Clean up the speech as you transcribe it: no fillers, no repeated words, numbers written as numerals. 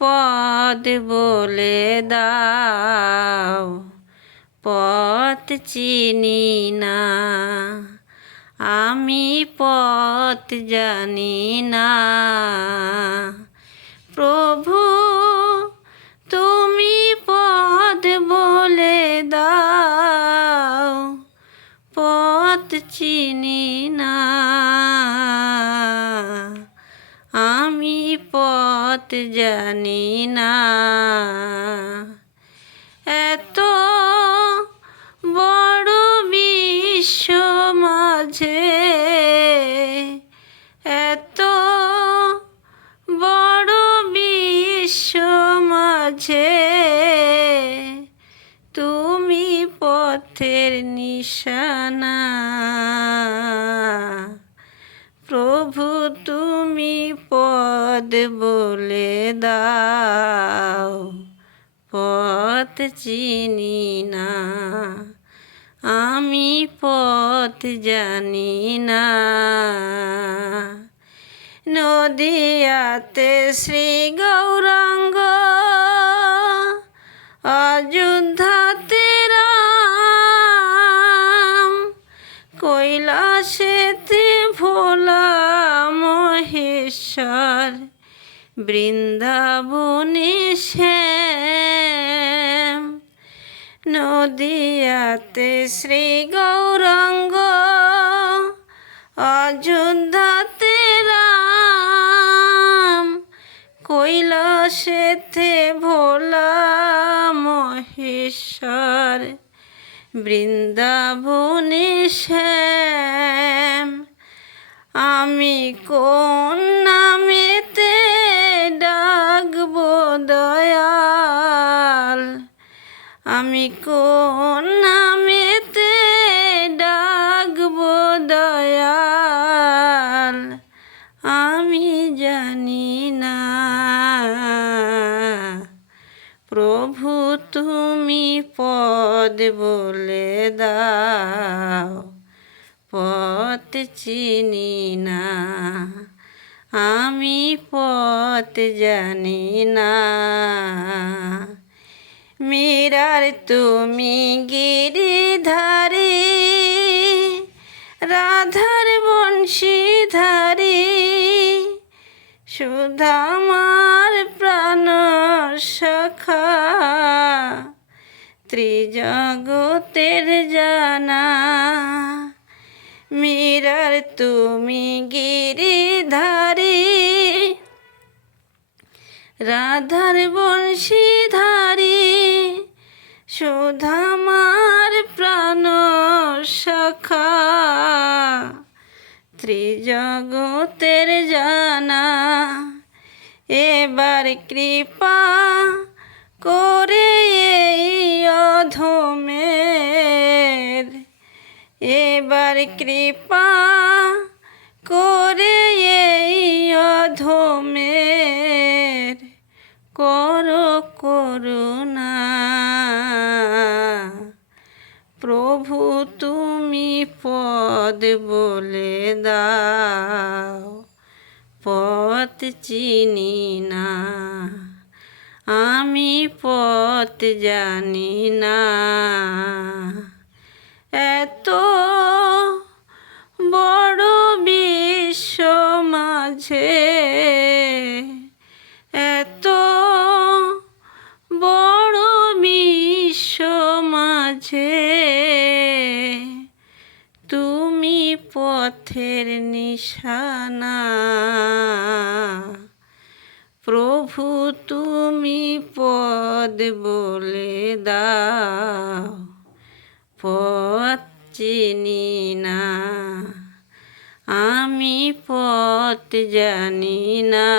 পথ বলে দাও, পথ চিনি না, আমি পথ জানি না। প্রভু তুমি পথ বলে দাও, পথ চিনি না, আমি পথ জানি না। এত বড় বিশ্ব মাঝে, এত বড় বিশ্ব মাঝে, তুমি পথের নিশানা। প্রভু তুমি পথ বলে দাও, পথ চিনি না, আমি পথ জানি না। নদিয়াতে শ্রী গৌরাঙ্গ, অযোধ্যাতে রাম, কৈলাসেতে ভোলা মহেশ্বর, বৃন্দাবনে শ্যাম। নদিয়াতে শ্রী গৌরাঙ্গ, অযোধ্যাতে রাম, কৈলাসেতে ভোলা মহেশ্বর, বৃন্দাবনে শ্যাম। আমি কোন নামেতে ডাকবো দয়াল, আমি কোন নামেতে ডাকবো দয়াল, আমি জানি না। প্রভু তুমি পথ বলে দাও, পথ চিনি না, আমি পথ জানি না। মীরার তুমি গিরিধারী, রাধার বংশীধারী, সুধামার প্রাণ সখা, ত্রিজগতের জানা। মীরার তুমি গিরিধারী, রাধার বংশীধারী, সুধামার প্রাণ সখা, ত্রিজগতের জানা। এবার কৃপা করে এই অধমের, এবার কৃপা করে এই অধমের, করো করুণা। প্রভু তুমি পথ বলে দাও, পথ চিনি না, আমি পথ জানি না। এত বড় বিশ্ব মাঝে, এত বড় বিশ্ব মাঝে, তুমি পথের নিশানা। প্রভু তুমি পথ বলে দাও, পথ চিনি না, আমি পথ জানি না।